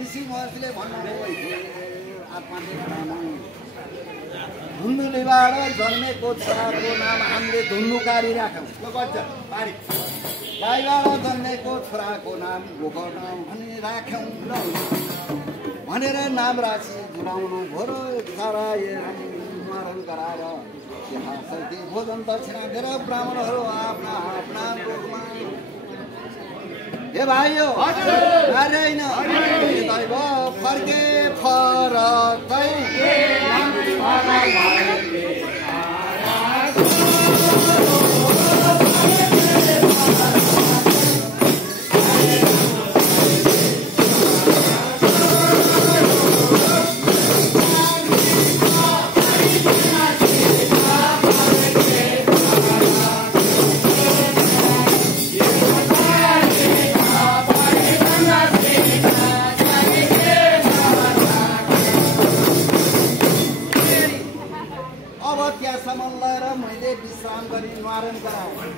ऋषि महर्षिले भन्नुभयो आत्माले धुन्धुलीबाट जन्मेको छोराको नाम हामीले धुन्धुकारी राख्यौँ। गाईबाट जन्मेको छोराको नाम गोकर्ण भनी राख्यौँ भनेर नाम राशि जुलाउनु भोरो सारा मरण गराएर भोजन दक्षिणा दिएर ब्राह्मणहरू आफ्ना आफ्ना रूपमा हे भाइयो अरे होइन दैव फर्के फरकै विश्राम गरी निवारण गराए।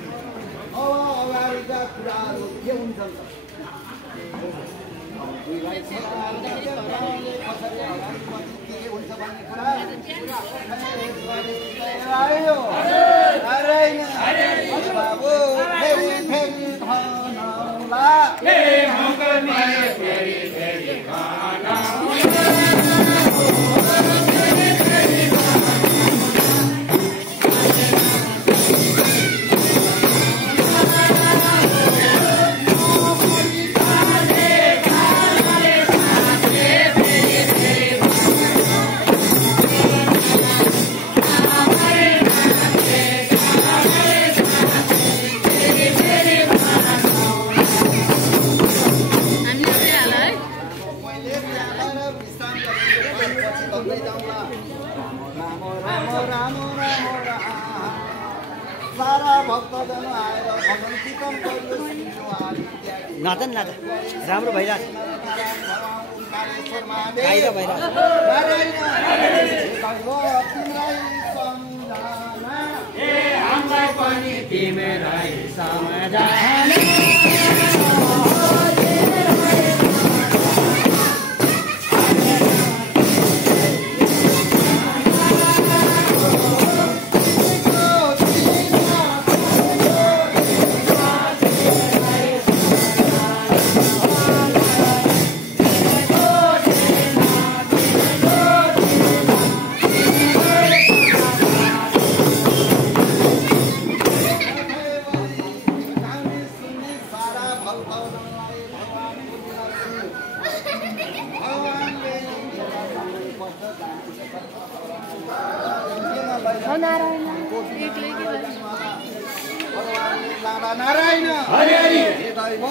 अब अगाडिका कुराहरू के हुन्छन् त के हुन्छ भन्ने कुरा बाबु फेरि फेरि खानौला नाचन नाच राम्रो भइरहेछ गाइरो भइरहेछ हामीलाई पनि तिमीलाई सम्झना नारायण हरि हरि दैव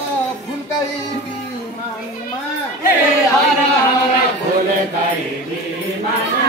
फुलकै विमानमा हे हर हर फुलकै विमानमा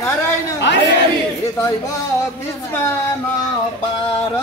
नारायण दैव बिचमा नपार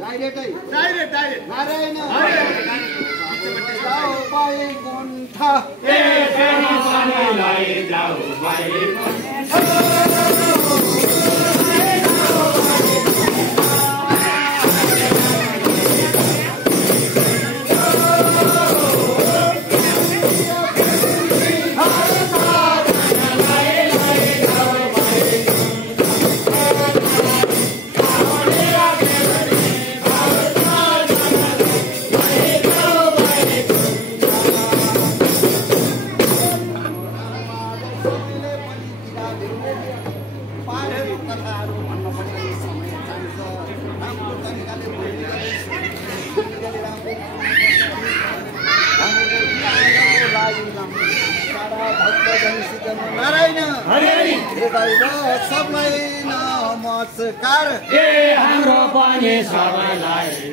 डाइरेक्टै डाइरेक्ट नारायण जाऊ वैकुण्ठ नारायण सबलाई नमस्कार हाम्रो पनि सबैलाई